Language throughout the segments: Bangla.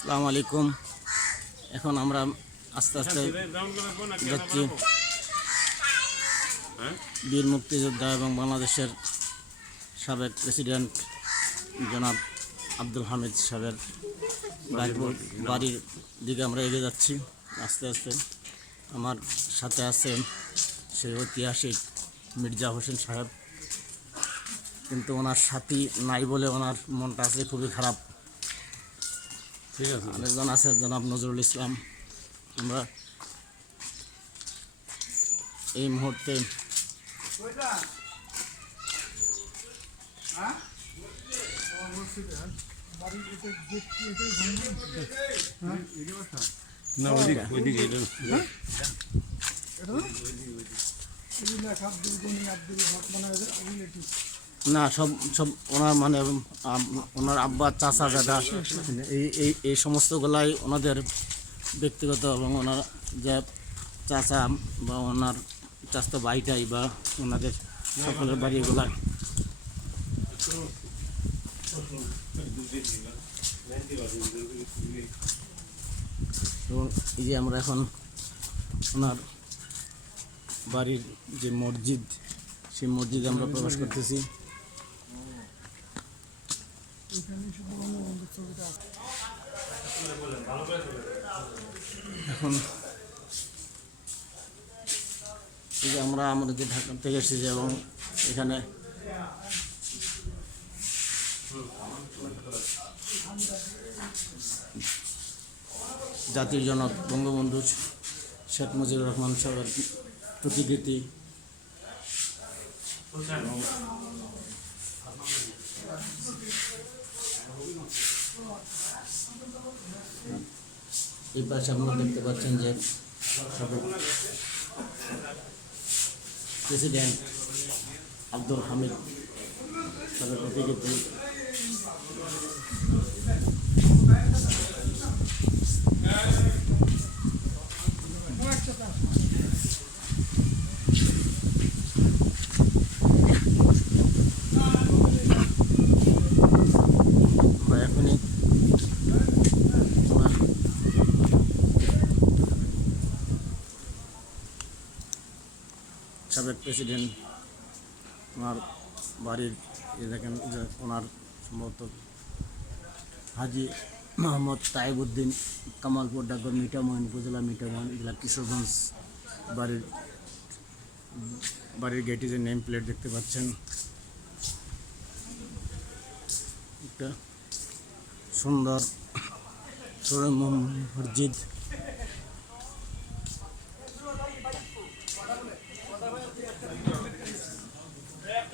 আসসালামু আলাইকুম। এখন আমরা আস্তে আস্তে যাচ্ছি। বীর মুক্তিযোদ্ধা এবং বাংলাদেশের সাবেক প্রেসিডেন্ট জনাব আব্দুল হামিদ সাহেবের বাড়ির দিকে আমরা এগিয়ে যাচ্ছি আস্তে আস্তে। আমার সাথে আছে সেই ঐতিহাসিক মির্জা হোসেন সাহেব। কিন্তু ওনার সাথী নাই বলে ওনার মনটা আছে খুবই খারাপ। ঠিক আছে আরেকজন আছে জনাব নজরুল ইসলাম। আমরা এই মুহূর্তে না ওইদিকে ওইদিকে এটা না, সব সব ওনার মানে ওনার আব্বা, চাচা, দাদা, এই এই এই সমস্তগুলাই ওনাদের ব্যক্তিগত এবং ওনার যে চাচা বা ওনার চাচা ভাইটাই বা ওনাদের সকলের বাড়িগুলা এবং এই যে আমরা এখন ওনার বাড়ির যে মসজিদ, সেই মসজিদে আমরা প্রবেশ করতেছি। এখন আমরা আমাদের যে ঢাকা থেকে এসেছি এবং এখানে জাতির জনক বঙ্গবন্ধু শেখ মুজিবুর রহমান সাহেবের প্রতিকৃতি। এই পাশে আপনারা দেখতে পাচ্ছেন যে সাবেক প্রেসিডেন্ট আব্দুল হামিদ তাদের প্রতিকৃতি আমরা এখনই ওনার সাবেক প্রেসিডেন্ট, ওনার বাড়ির দেখেন ওনার সম্ভবত হাজি মোহাম্মদ তাইবুদ্দিন কামালপুর ডাকঘর মিঠামইন উপজেলা মিঠামইন জেলা কিশোরগঞ্জ বাড়ির বাড়ির গেটে যে নেম প্লেট দেখতে পাচ্ছেন। একটা সুন্দর মসজিদ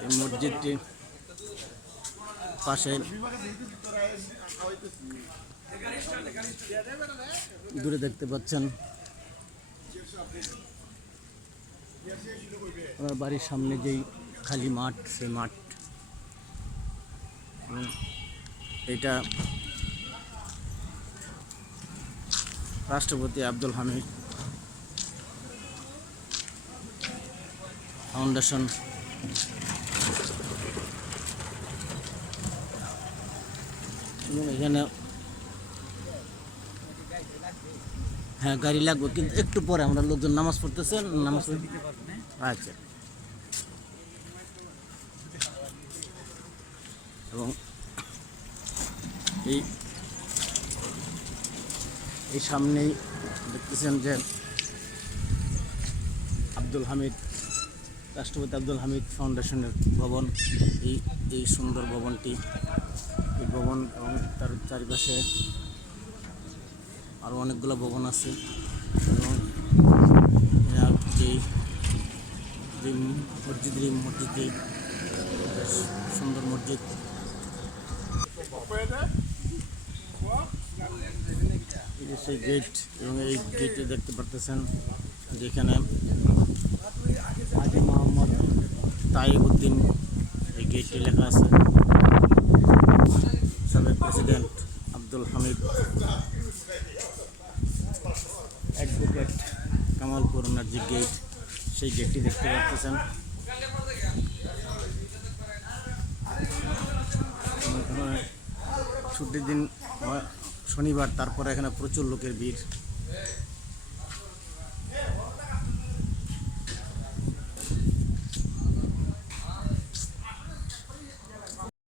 এই মসজিদটি পাশে দূরে দেখতে পাচ্ছেন। ওনার বাড়ির সামনে যেই খালি মাঠ, সেই মাঠ। এটা রাষ্ট্রপতি আব্দুল হামিদ ফাউন্ডেশন এখানে হ্যাঁ গাড়ি লাগবে, কিন্তু একটু পরে আমরা লোকজন নামাজ পড়তেছে, নামাজ আচ্ছা। এবং এই এই সামনেই দেখতেছেন যে আব্দুল হামিদ, রাষ্ট্রপতি আব্দুল হামিদ ফাউন্ডেশনের ভবন। এই এই সুন্দর ভবনটি এই ভবন এবং চারিপাশে আরও অনেকগুলো ভবন আছে এবং এর যে যে মসজিদ বেশ সুন্দর মসজিদ। সেই গেট এবং এই গেটে দেখতে পারতেছেন যেখানে হাজি মোহাম্মদ তাইবুদ্দিন এই গেটটি লেখা আছে। প্রেসিডেন্ট আব্দুল হামিদ। অ্যাডভোকেট কামালপুর ওনার যে গেট, সেই গেটটি দেখতে পাচ্ছেন। ছুটির দিন শনিবার, তারপরে এখানে প্রচুর লোকের ভিড়।